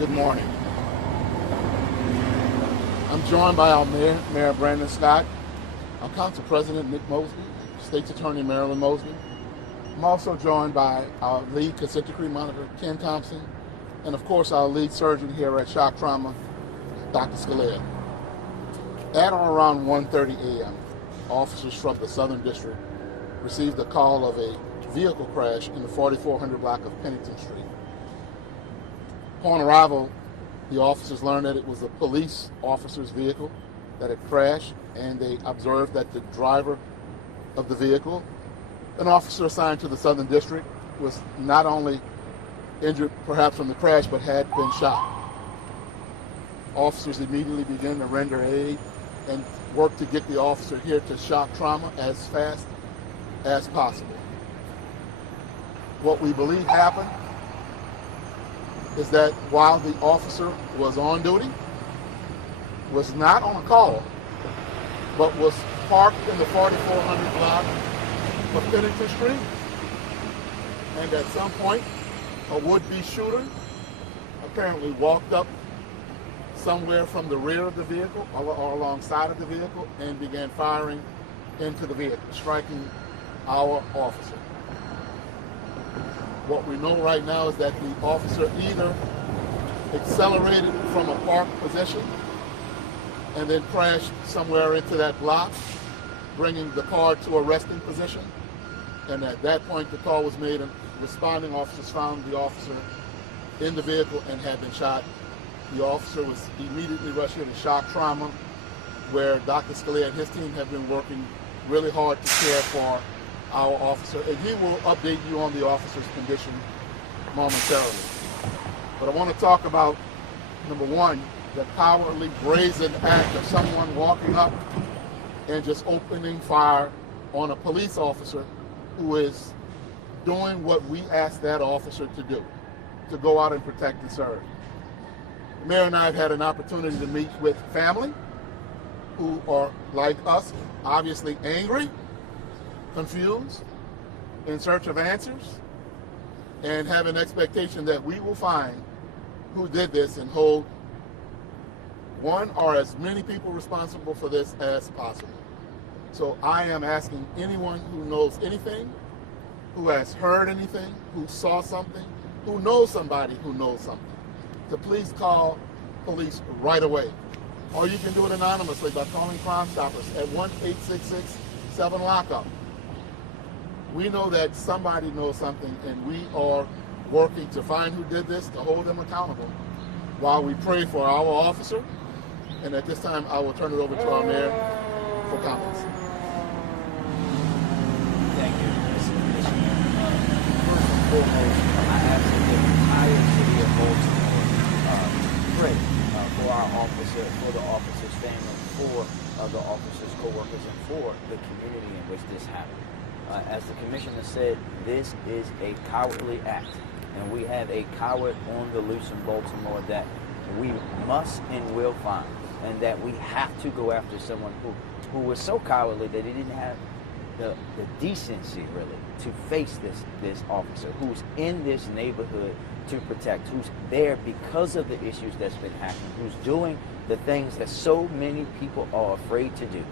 Good morning. I'm joined by our Mayor Brandon Scott, our Council President Nick Mosby, State's Attorney Marilyn Mosby. I'm also joined by our lead consent decree monitor Ken Thompson, and of course our lead surgeon here at Shock Trauma, Dr. Scalia. At or around 1:30 a.m., officers from the Southern District received a call of a vehicle crash in the 4400 block of Pennington Street. Upon arrival, the officers learned that it was a police officer's vehicle that had crashed, and they observed that the driver of the vehicle, an officer assigned to the Southern District, was not only injured perhaps from the crash, but had been shot. Officers immediately began to render aid and work to get the officer here to Shock Trauma as fast as possible. What we believe happened is that while the officer was on duty, was not on a call, but was parked in the 4400 block of Pennington Street, and at some point, a would-be shooter apparently walked up somewhere from the rear of the vehicle or alongside of the vehicle and began firing into the vehicle, striking our officer. What we know right now is that the officer either accelerated from a parked position and then crashed somewhere into that block, bringing the car to a resting position. And at that point, the call was made and responding officers found the officer in the vehicle and had been shot. The officer was immediately rushed here to Shock Trauma, where Dr. Scalia and his team have been working really hard to care for our officer, and he will update you on the officer's condition momentarily. But I want to talk about, number one, the cowardly, brazen act of someone walking up and just opening fire on a police officer who is doing what we asked that officer to do, to go out and protect and serve. The mayor and I have had an opportunity to meet with family who are, like us, obviously angry, confused, in search of answers, and have an expectation that we will find who did this and hold one or as many people responsible for this as possible. So I am asking anyone who knows anything, who has heard anything, who saw something, who knows somebody who knows something, to please call police right away. Or you can do it anonymously by calling Crime Stoppers at 1-866-7-LOCK-UP. We know that somebody knows something, and we are working to find who did this, to hold them accountable, while we pray for our officer. And at this time, I will turn it over to our mayor for comments. Thank you, Mr. Commissioner. First and foremost, I ask that the entire city of Baltimore pray for our officer, for the officer's family, for the officer's co-workers, and for the community in which this happened. As the commissioner said, this is a cowardly act, and we have a coward on the loose in Baltimore that we must and will find, and that we have to go after someone who was so cowardly that he didn't have the decency, really, to face this officer who's in this neighborhood to protect, who's there because of the issues that's been happening, who's doing the things that so many people are afraid to do,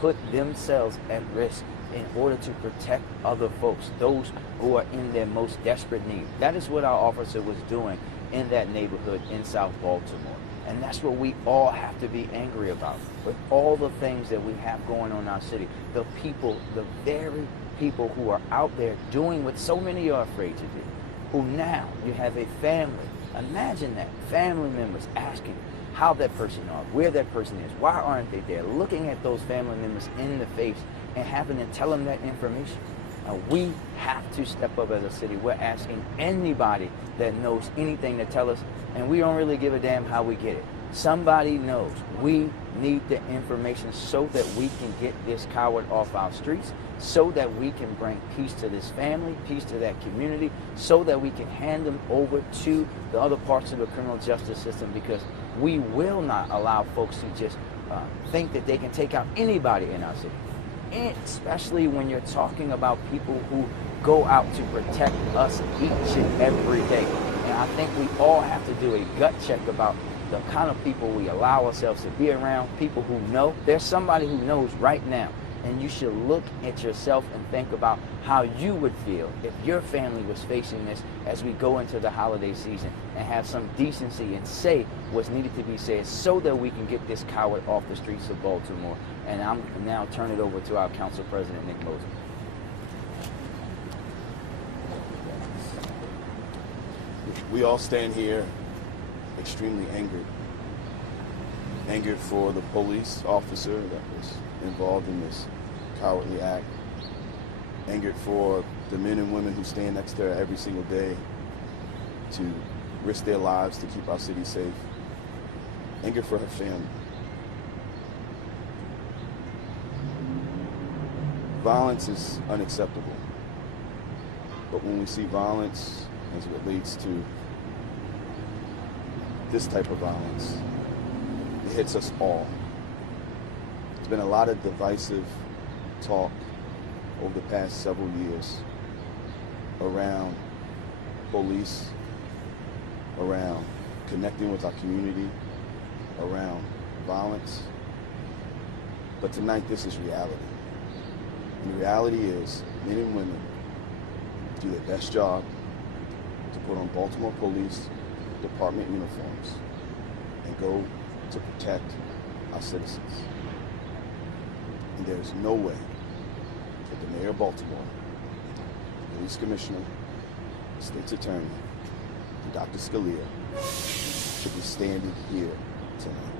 put themselves at risk in order to protect other folks, those who are in their most desperate need. That is what our officer was doing in that neighborhood in South Baltimore. And that's what we all have to be angry about. With all the things that we have going on in our city, the people, the very people who are out there doing what so many are afraid to do, who now you have a family. Imagine that, family members asking how that person are, where that person is, why aren't they there, looking at those family members in the face and having to tell them that information. We have to step up as a city. We're asking anybody that knows anything to tell us, and we don't really give a damn how we get it. Somebody knows. We need the information so that we can get this coward off our streets, so that we can bring peace to this family, peace to that community, so that we can hand them over to the other parts of the criminal justice system, because we will not allow folks to just think that they can take out anybody in our city. And especially when you're talking about people who go out to protect us each and every day. And I think we all have to do a gut check about the kind of people we allow ourselves to be around, people who know. There's somebody who knows right now, and you should look at yourself and think about how you would feel if your family was facing this as we go into the holiday season, and have some decency and say what's needed to be said so that we can get this coward off the streets of Baltimore. And I'm now turn it over to our council president, Nick Moser. We all stand here extremely angered for the police officer that was involved in this cowardly act, angered for the men and women who stand next to her every single day to risk their lives to keep our city safe, angered for her family. Violence is unacceptable, but when we see violence as it relates to this type of violence, it hits us all. There's been a lot of divisive talk over the past several years around police, around connecting with our community, around violence. But tonight, this is reality. And the reality is men and women do their best job to put on Baltimore Police Department uniforms and go to protect our citizens. And there is no way that the mayor of Baltimore, the police commissioner, the state's attorney, and Dr. Scalia should be standing here tonight.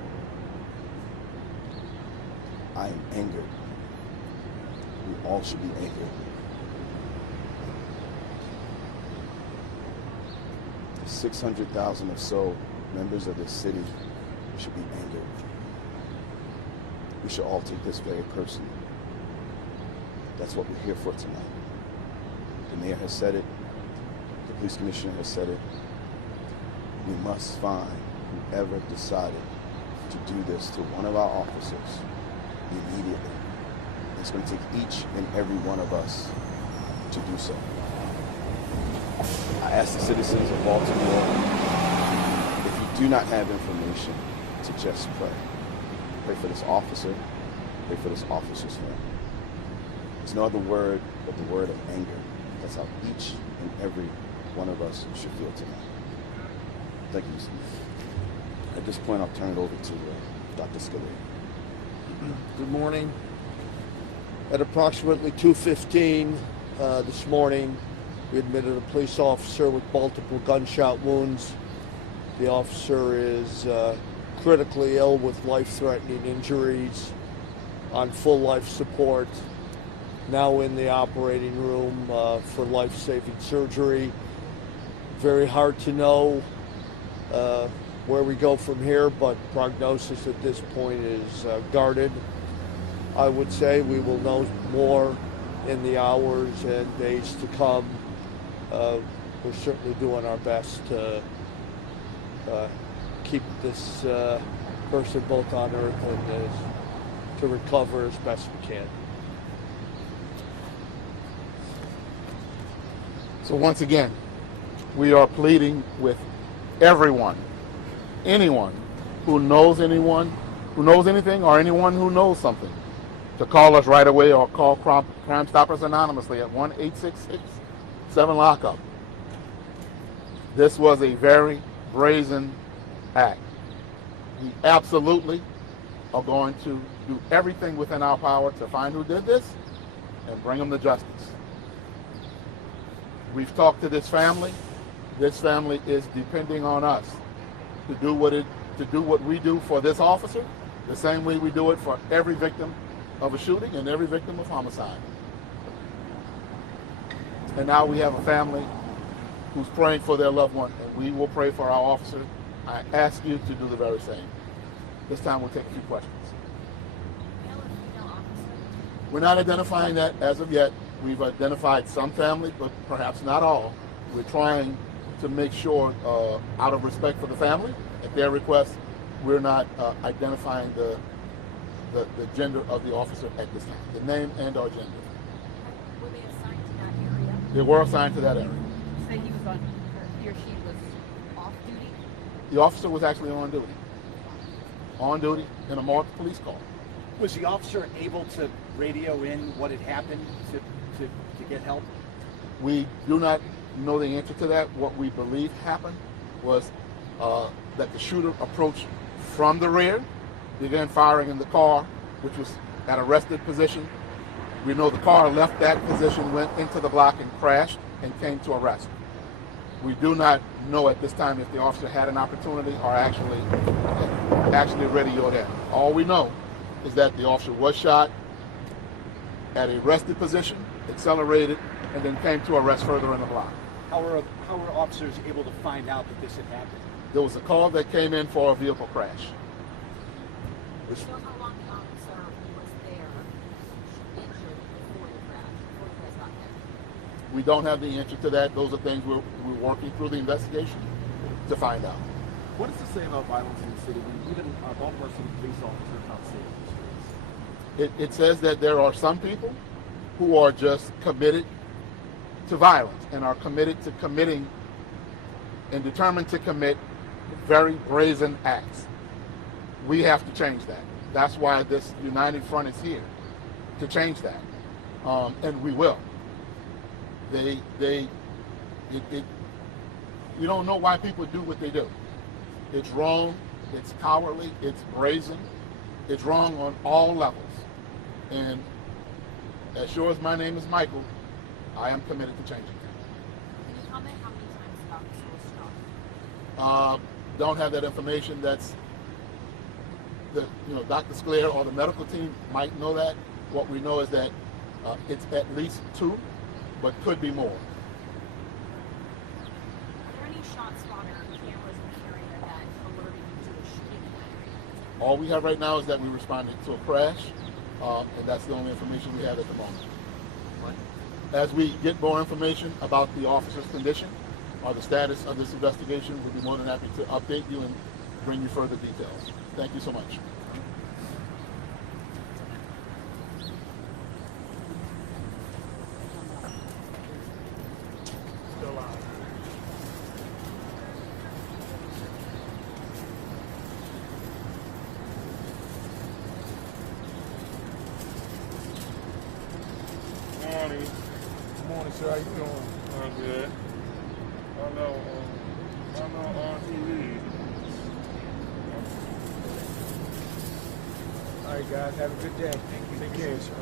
I am angered. We all should be angered. 600,000 or so members of this city should be angered. We should all take this very personally. That's what we're here for tonight. The mayor has said it. The police commissioner has said it. We must find whoever decided to do this to one of our officers immediately. It's going to take each and every one of us to do so. I ask the citizens of Baltimore, if you do not have information, to just pray. Pray for this officer. Pray for this officer's family. There's no other word but the word of anger. That's how each and every one of us should feel tonight. Thank you, Steve. At this point, I'll turn it over to Dr. Scalia. Good morning. At approximately 2:15 this morning, we admitted a police officer with multiple gunshot wounds. The officer is critically ill with life-threatening injuries, on full life support, now in the operating room for life-saving surgery. Very hard to know where we go from here, but prognosis at this point is guarded. I would say we will know more in the hours and days to come. We're certainly doing our best to keep this person both on earth and to recover as best we can. So once again, we are pleading with everyone, anyone who knows anything or anyone who knows something, to call us right away or call Crime Stoppers anonymously at 1-866-7-LOCK-UP. This was a very brazen act. We absolutely are going to do everything within our power to find who did this and bring them to justice. We've talked to this family. This family is depending on us to do what we do for this officer, the same way we do it for every victim of a shooting and every victim of homicide. And now we have a family who's praying for their loved one, and we will pray for our officer. I ask you to do the very same. This time we'll take a few questions. We're not identifying that as of yet. We've identified some families, but perhaps not all. We're trying to make sure, out of respect for the family, at their request, we're not identifying the gender of the officer at this time, the name and or gender. Were they assigned to that area? They were assigned to that area. You said he or she was The officer was actually on duty. On duty in a marked police car. Was the officer able to radio in what had happened to get help? We do not know the answer to that. What we believe happened was that the shooter approached from the rear, began firing in the car, which was at a rested position. We know the car left that position, went into the block and crashed and came to a rest. We do not know at this time if the officer had an opportunity or actually radioed in. All we know is that the officer was shot at a rested position, accelerated, and then came to a rest further in the block. How were officers able to find out that this had happened? There was a call that came in for a vehicle crash. Do you know how long the officer was there injured before the crash, before you guys got there? We don't have the answer to that. Those are things we're working through the investigation to find out. What does it say about violence in the city when even a Baltimore City police officer is not safe in the streets? It says that there are some people who are just committed to violence and are committed to committing and determined to commit very brazen acts. We have to change that. That's why this United Front is here, to change that. And we will. You don't know why people do what they do. It's wrong, it's cowardly, it's brazen, it's wrong on all levels. And as sure as my name is Michael, I am committed to changing it. Can you comment how many times the officer was shot? Don't have that information. That's Dr. Sclair or the medical team might know that. What we know is that it's at least 2, but could be more. Are there any shot spotter cameras in the area that alerted you to a shooting in that area? All we have right now is that we responded to a crash, and that's the only information we have at the moment. As we get more information about the officer's condition or the status of this investigation, we'll be more than happy to update you and bring you further details. Thank you so much. Morning, sir. How you doing? I'm good. I know on TV. All right, guys. Have a good day. Thank you. Take care, sir.